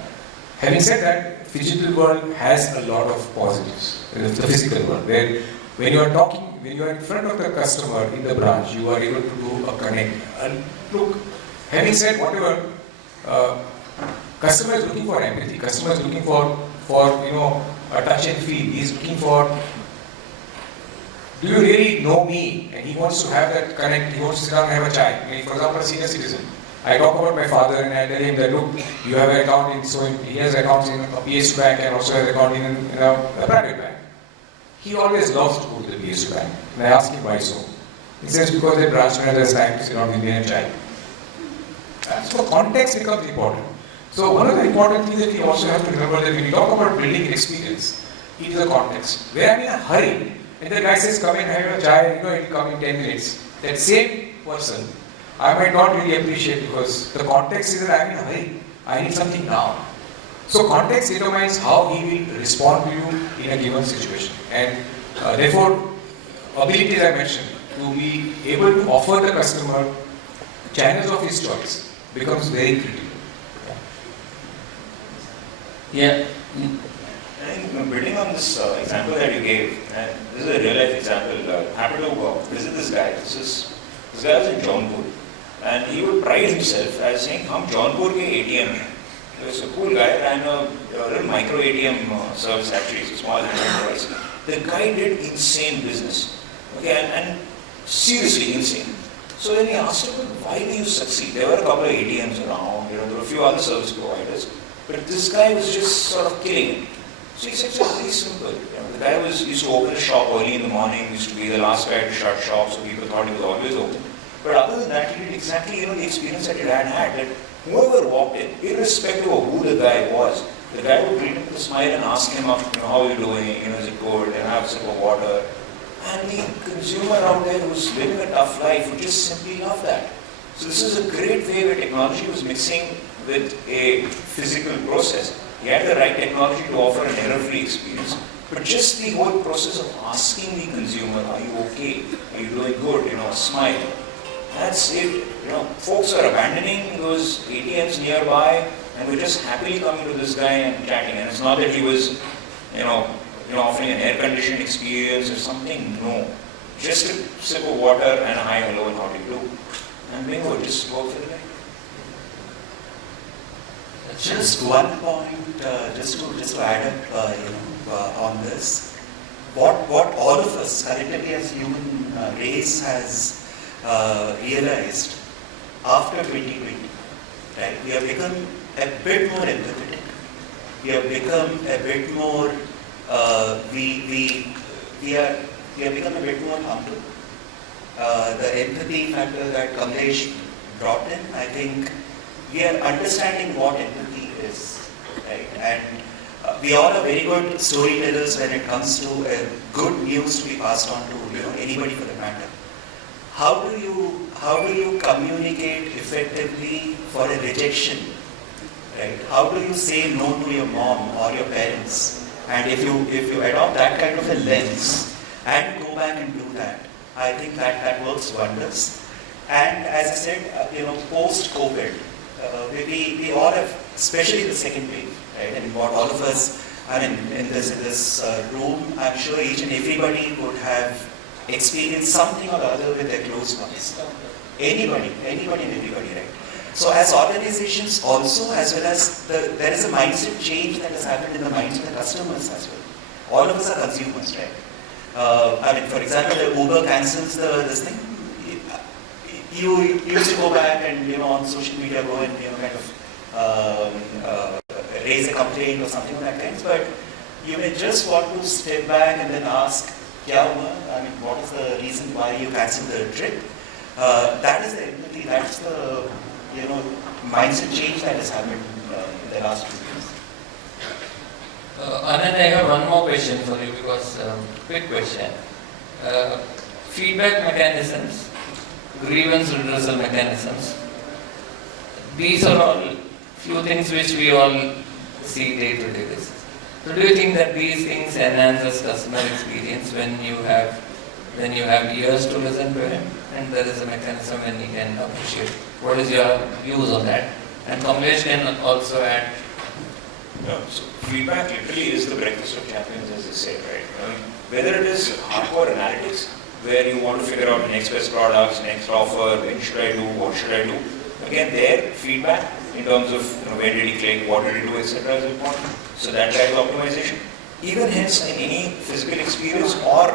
Having said that, physical world has a lot of positives. The physical world, where when you are talking, when you are in front of the customer in the branch, you are able to do a connect. And look, having said whatever, customer is looking for empathy. Customer is looking for a touch and feel. He is looking for, do you really know me? And he wants to have that connect. He wants to sit down and have a chai. For example, a senior citizen. I talk about my father and I tell him that, look, you have an account in, so he has accounts in a PSU bank and also has an account in a private bank. He always loves to go to the PSU bank. And I ask him why so. He says because the branch manager has time to sit down with me and chat. So context becomes important. So one of the important things that we also have to remember that when we talk about building an experience, it is a context. Where I'm in a hurry, and the guy says, come and have a chai, it will come in 10 minutes. That same person, I might not really appreciate because the context is that I'm in a hurry. I need something now. So context determines how he will respond to you in a given situation. And therefore, abilities I mentioned, to be able to offer the customer channels of his choice becomes very critical. Yeah. I think building on this example that you gave, and this is a real life example, happened to visit this guy. This guy was in Jaunpur, and he would pride himself as saying, "Hum Jaunpur ke ATM." He was a cool guy, ran a little micro ATM service actually, it's a small handheld device. The guy did insane business, okay, and seriously insane. So when he asked him, why do you succeed? There were a couple of ATMs around, there were a few other service providers, but this guy was just sort of killing it. So he said, it's very simple. The guy used to open a shop early in the morning, used to be the last guy to shut shop, so people thought he was always open. But other than that, he did exactly the experience that he had, that whoever walked in, irrespective of who the guy was, the guy would greet him with a smile and ask him, how are you doing, is it good, and have a sip of water. And the consumer out there who's living a tough life would just simply love that. So this is a great way where technology was mixing with a physical process. He had the right technology to offer an error-free experience, but just the whole process of asking the consumer, are you okay? Are you doing good? A smile. That's it. Folks are abandoning those ATMs nearby and we're just happily coming to this guy and chatting. And it's not that he was, offering an air-conditioned experience or something. No. Just a sip of water and a hi, hello, and how do you do? And bingo, just go for the guy. Just one point, just to add up, on this. What all of us collectively as human race has realized after 2020, right? We have become a bit more empathetic. We have become a bit more. We have become a bit more humble. The empathy factor that Kamlesh brought in, I think we are understanding what empathy is, right? And we all are very good storytellers when it comes to good news to be passed on to anybody for the matter. How do you communicate effectively for a rejection, right? How do you say no to your mom or your parents? And if you adopt that kind of a lens and go back and do that, I think that works wonders. And as I said, post-COVID, we all have, especially the second wave, right? And what all of us, in this room, I'm sure each and everybody would have experienced something or other with their close ones. Anybody and everybody, right? So as organizations also, as well as there is a mindset change that has happened in the minds of the customers as well. All of us are consumers, right? For example, the Uber cancels this thing. you used to go back and, on social media go and, kind of raise a complaint or something of that kind, but you may just want to step back and then ask, kya hua? I mean, what is the reason why you cancelled the trip? That is the empathy, that's the, mindset change that has happened in the last 2 years. Anand, I have one more question for you because, quick question. Feedback mechanisms, grievance redressal mechanisms, these are all few things which we all see day to day basis. So do you think that these things enhances customer experience when you have ears to listen to him and there is a mechanism when he can appreciate? What is your views on that? And Kamlesh can also add. No, so feedback literally is the breakfast of champions, as they say, right? Whether it is hardcore analytics, where you want to figure out next best products, next offer, when should I do, what should I do? Again, their feedback in terms of where did he click, what did he do, etc. is important. So that drives optimization. Even hence in any physical experience or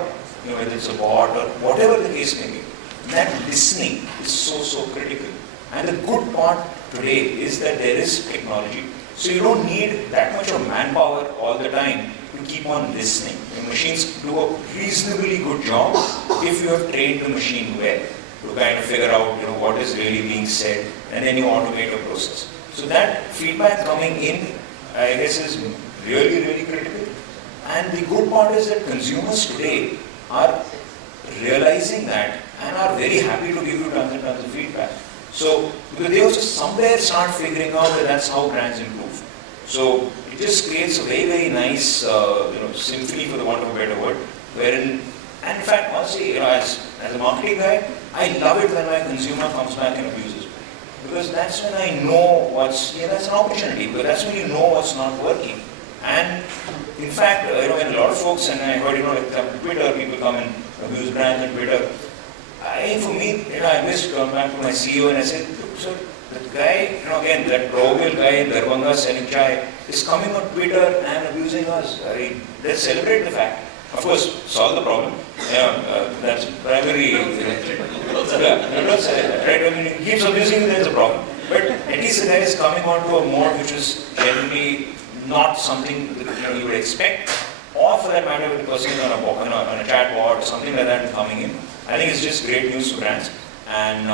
whether it's a bot or whatever the case may be, that listening is so critical. And the good part today is that there is technology. So you don't need that much of manpower all the time to keep on listening. The machines do a reasonably good job if you have trained the machine well to kind of figure out what is really being said, and then you automate a process. So that feedback coming in, I guess, is really critical. And the good part is that consumers today are realizing that and are very happy to give you tons and tons of feedback. So because they also somewhere start figuring out that that's how brands improve. So it just creates a very nice symphony, for the want of a better word, wherein, and in fact, honestly, as a marketing guy, I love it when my consumer comes back and abuses me. Because that's when I know that's an opportunity, because that's when you know what's not working. And in fact, when a lot of folks, and I heard, like Twitter, people come and abuse brands on Twitter. For me, I missed going back to my CEO and I said, look, sir, the guy, again, that proverbial guy in Darbhanga selling chai is coming on Twitter and abusing us. Let's celebrate the fact. Of course, solve the problem. That's primary. Right? When he keeps abusing, there's a problem. But at least the guy is coming onto a mode which is generally not something that you would expect, or for that matter, with the person on a chat board or something like that coming in. I think it's just great news for brands, and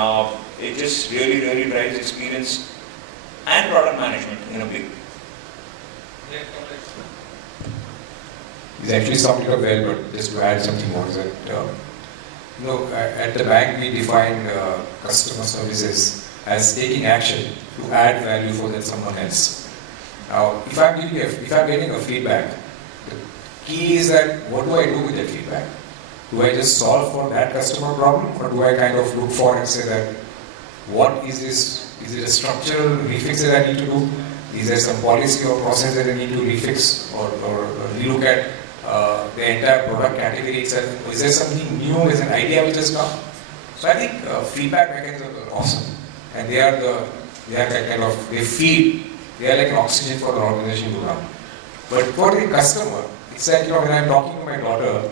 it just really drives experience and product management in a big way. He's actually summed it up well, but just to add something more is that, at the bank we define customer services as taking action to add value for someone else. Now, if I'm getting a feedback, the key is that what do I do with that feedback? Do I just solve for that customer problem, or do I kind of look for and say that, what is this? Is it a structural refix that I need to do? Is there some policy or process that I need to refix or relook at the entire product category itself? Is there something new? Is an idea which has come? So I think feedback mechanisms are awesome, and they are like an oxygen for the organization to run. But for the customer, it's like when I'm talking to my daughter,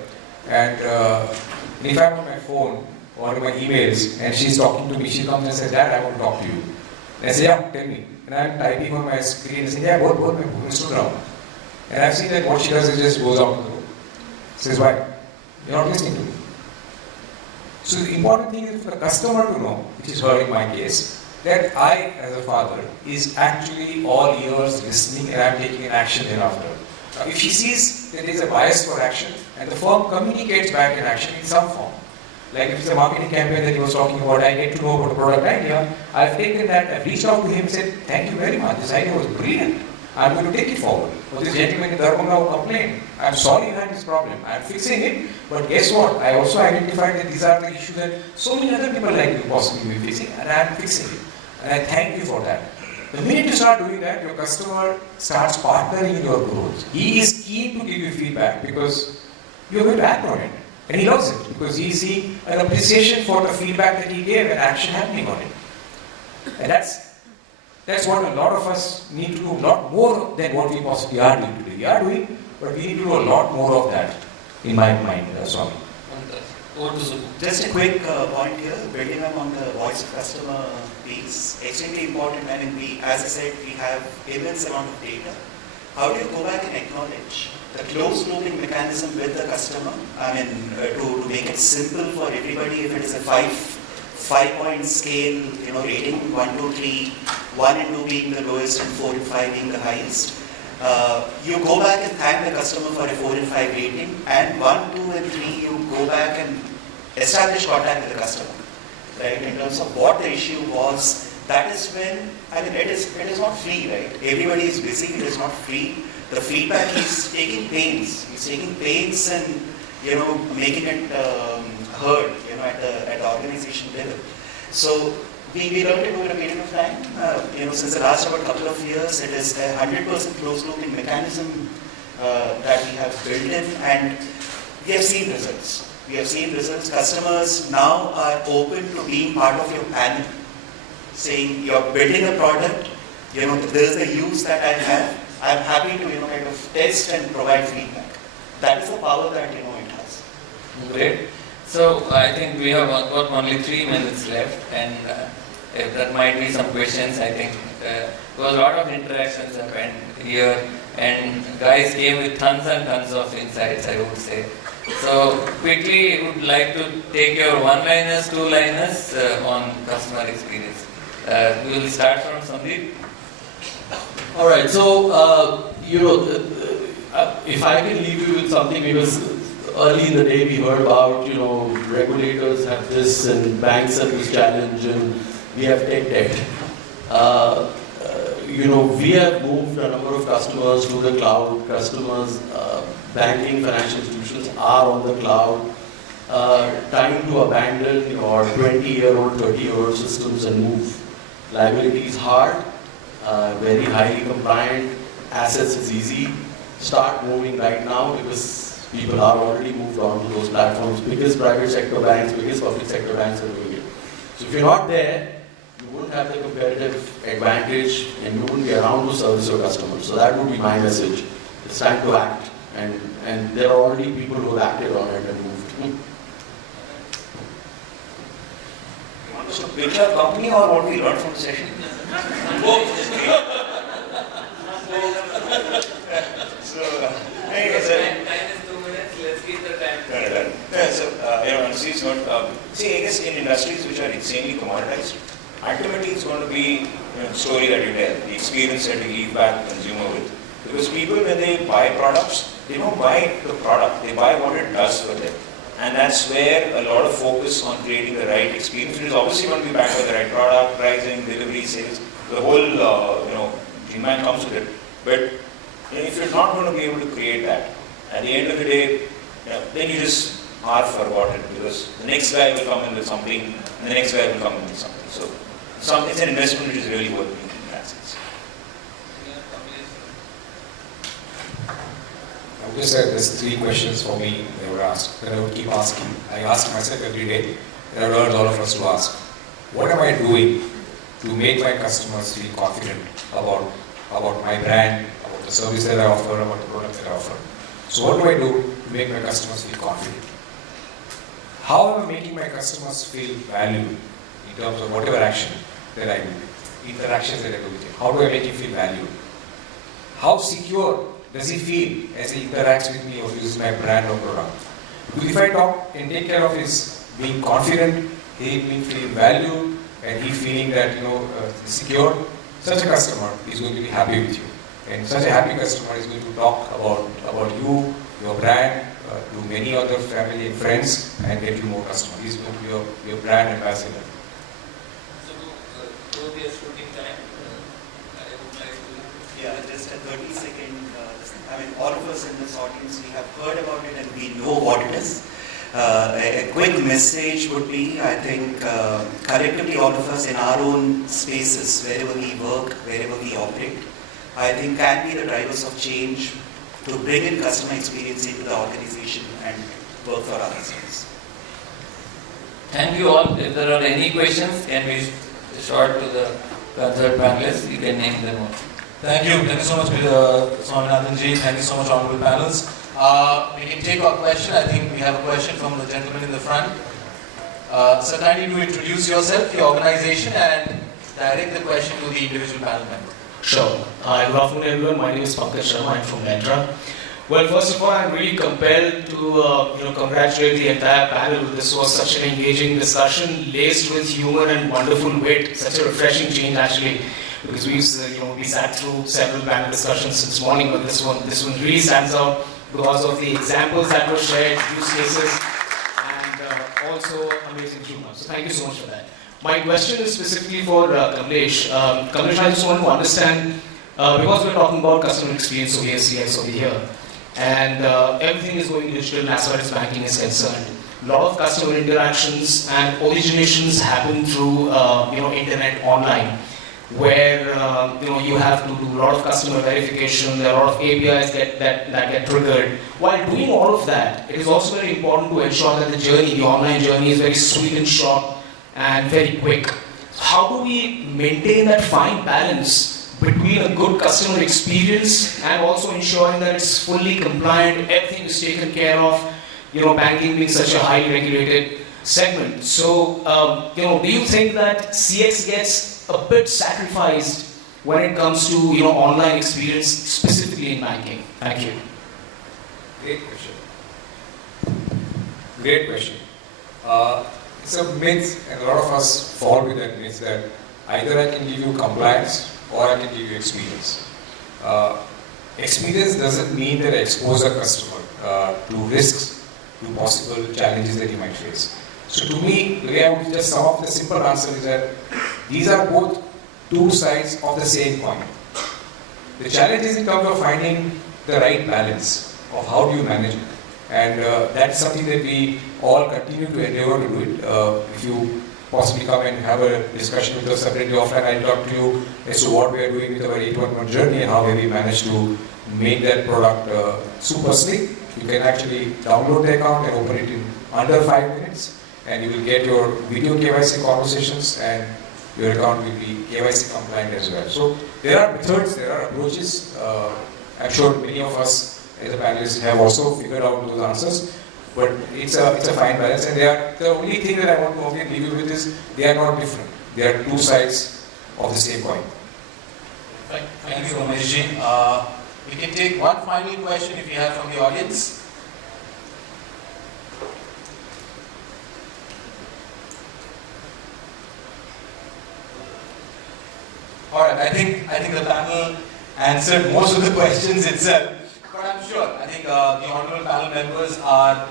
and if I'm on my phone or my emails and she's talking to me, she comes and says, Dad, I want to talk to you. And I say, yeah, tell me. And I'm typing on my screen and saying, yeah, both my Instagram. And I've seen that what she does is just goes out the door. Says, why? You're not listening to me. So the important thing is for the customer to know, which is her in my case, that I, as a father, is actually all ears listening and I'm taking an action thereafter. Now, if she sees that there is a bias for action and the firm communicates back an action in some form, like if it's a marketing campaign that he was talking about, I get to know about the product idea, I've taken that, I've reached out to him and said, thank you very much, this idea was brilliant. I'm going to take it forward. But this gentleman in Darbhanga complained, I'm sorry you had this problem, I'm fixing it, but guess what? I also identified that these are the issues that so many other people like you possibly be fixing, and I'm fixing it. And I thank you for that. The minute you start doing that, your customer starts partnering in your growth. He is keen to give you feedback because you're going to act on it. And he loves it because he's seeing an appreciation for the feedback that he gave and action happening on it. And that's what a lot of us need to do, a lot more than what we possibly are doing today. We are doing, but we need to do a lot more of that, in my mind, Swami. Over to Subbu. Just a quick point here, building up on the voice of customer piece, extremely important. I mean, we, as I said, we have immense amount of data. How do you go back and acknowledge the closed looping mechanism with the customer? I mean, to make it simple for everybody, if it is a five-point scale, rating, 1, 2, 3, 1 and 2 being the lowest and 4 and 5 being the highest. You go back and thank the customer for a 4 and 5 rating, and 1, 2 and 3 you go back and establish contact with the customer, right? In terms of what the issue was, that is when, I mean, it is not free, right? Everybody is busy, it is not free. The feedback, he's taking pains and, making it heard, at the organization level. So we learned it over a period of time. Since the last about couple of years, it is a 100% closed looping mechanism that we have built in, and we have seen results. Customers now are open to being part of your panel, saying you're building a product, there's the use that I have. I'm happy to, kind of test and provide feedback. That is the power that, it has. Great. So I think we have got only 3 minutes left, and if there might be some questions, I think there was a lot of interactions happened here, and guys came with tons and tons of insights, I would say. So quickly, would like to take your one-liners, two-liners on customer experience. We will start from Sandeep. All right, so, if I can leave you with something, because early in the day we heard about, regulators have this and banks have this challenge and we have tech debt. We have moved a number of customers to the cloud. Customers, banking, financial institutions are on the cloud. Time to abandon your 20-year-old, 30-year-old systems and move. Liability is hard, very highly compliant. Assets is easy. Start moving right now because people are already moved on to those platforms. Biggest private sector banks, biggest public sector banks are doing it. So if you're not there, you won't have the competitive advantage and you won't be around to service your customers. So that would be my message. It's time to act. And there are already people who have acted on it and moved. You want us to pitch our company or what we learned from the session? Time is 2 minutes, let's keep the time. Honestly, it's not. I guess in industries which are insanely commoditized, ultimately it's going to be the story that you tell, the experience that you leave back the consumer with. Because people, when they buy products, they don't buy the product, they buy what it does for them. And that's where a lot of focus on creating the right experience, which is obviously going to be backed by the right product, pricing, delivery, sales. The whole, demand comes with it. But if you're not going to be able to create that, at the end of the day, then you just are forgotten because the next guy will come in with something, and the next guy will come in with something. So it's an investment which is really worth making in that sense. I would just say there's 3 questions for me they were asked, that I would keep asking. I ask myself every day, and I've learned all of us to ask, what am I doing to make my customers feel confident about my brand, about the service that I offer, about the product that I offer? So what do I do to make my customers feel confident? How am I making my customers feel valued in terms of whatever action that I do, interactions that I do with him? How do I make him feel valued? How secure does he feel as he interacts with me or uses my brand or product? Because if I talk and take care of his being confident, he being feeling valued, and he feeling that secure, such a customer is going to be happy with you. And such a happy customer is going to talk about you, your brand, to many other family and friends, and get you more customers. He's going to be your brand ambassador. So, though we are shooting time, I would like to... Yeah, just a 30-second. All of us in this audience, we have heard about it and we know what it is. A quick message would be, I think, collectively all of us in our own spaces, wherever we work, wherever we operate, I think can be the drivers of change to bring in customer experience into the organization and work for our customers. Thank you all. If there are any questions, can we short to the concert panelists? You can name them all. Thank you so much, Swaminathan ji. Thank you so much, honorable panels. We can take our question. I think we have a question from the gentleman in the front. So kindly do introduce yourself, your organization, and direct the question to the individual panel member. Sure. Good afternoon, everyone. My name is Pankaj Sharma. I'm from Lentra. Well, first of all, I'm really compelled to congratulate the entire panel. This was such an engaging discussion, laced with humor and wonderful wit. Such a refreshing change, actually, because we sat through several panel discussions this morning, but this one really stands out because of the examples that were shared, use cases, and also amazing humor. So thank you so much for that. My question is specifically for Kamlesh. Kamlesh, I just want to understand, because we're talking about customer experience over here, CX over here, and everything is going digital as far as banking is concerned. A lot of customer interactions and originations happen through internet online, where you have to do a lot of customer verification. There are a lot of APIs that get triggered. While doing all of that, it is also very important to ensure that the online journey is very sweet and short and very quick. How do we maintain that fine balance between a good customer experience and also ensuring that it's fully compliant, everything is taken care of, banking being such a highly regulated segment? So, do you think that CX gets a bit sacrificed when it comes to, online experience, specifically in banking? Thank you. Great question. Great question. It's a myth, and a lot of us fall with that myth that either I can give you compliance or I can give you experience. Experience doesn't mean that I expose a customer to risks, to possible challenges that you might face. So to me, the way I would just sum up the simple answer is that these are both two sides of the same coin. The challenge is in terms of finding the right balance of how do you manage it. And that's something that we all continue to endeavor to do it. If you possibly come and have a discussion with us separately offline, I'll talk to you as to what we are doing with our 811 journey and how have we managed to make that product super slick. You can actually download the account and open it in under 5 minutes, and you will get your video KYC conversations, and your account will be KYC compliant as well. So there are methods, there are approaches. I'm sure many of us as a panelist have also figured out those answers. But it's a fine balance, and the only thing that I want to leave you with is they are not different. They are two sides of the same coin. Thank you, Kamlesh. We can take one final question if you have from the audience. All right, I think the panel answered most of the questions itself. But I'm sure, I think the honorable panel members are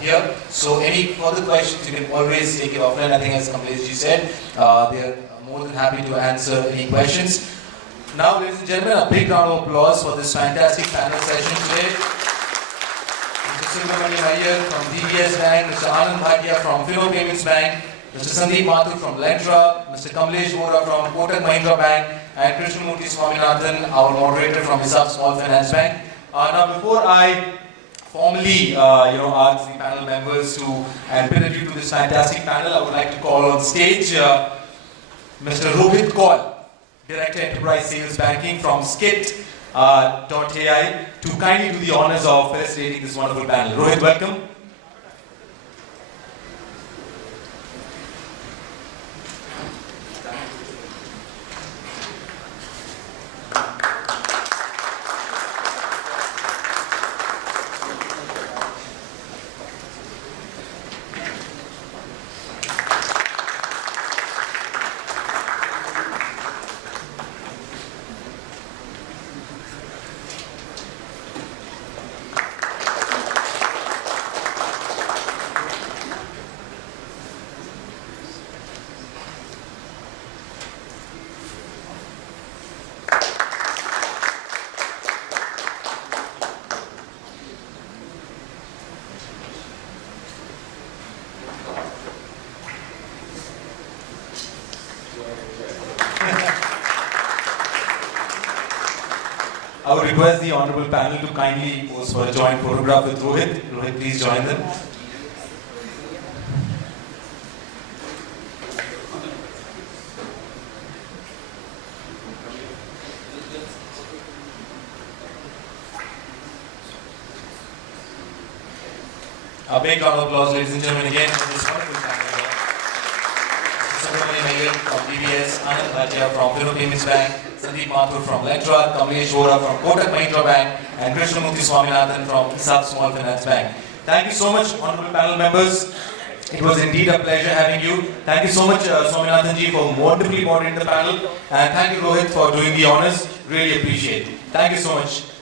here. So any further questions, you can always take it offline. I think as Kamlesh ji said, they are more than happy to answer any questions. Now, ladies and gentlemen, a big round of applause for this fantastic panel session today. Mr. Subramanyam Iyer from DBS Bank, Mr. Anand Bhatia from Fino Payments Bank, Mr. Sandeep Mathur from Lentra, Mr. Kamlesh Vora from Kotak Mahindra Bank, and Krishnamoorthy Swaminathan, our moderator from ESAF Small Finance Bank. Now, before I formally, ask the panel members to and bid adieu to this fantastic panel, I would like to call on stage Mr. Rohit Kaul, Director Enterprise Sales Banking from skit.ai, to kindly do the honors of facilitating this wonderful panel. Rohit, welcome. I would request the honorable panel to kindly pose for a joint photograph with Rohit. Rohit, please join them. A big round of applause, ladies and gentlemen, again for this wonderful panel here. Subramanyam Iyer from DBS, Anand Bhatia from Fino Payments Bank, Sandeep Mathur from Lentra, Kamlesh Vora from Kotak Mahindra Bank, and krishnamoorthy swaminathan from ESAF Small Finance Bank. Thank you so much, honorable panel members. It was indeed a pleasure having you. Thank you so much, Swaminathan ji, for wonderfully moderating the panel. And thank you, Rohit, for doing the honors. Really appreciate it. Thank you so much.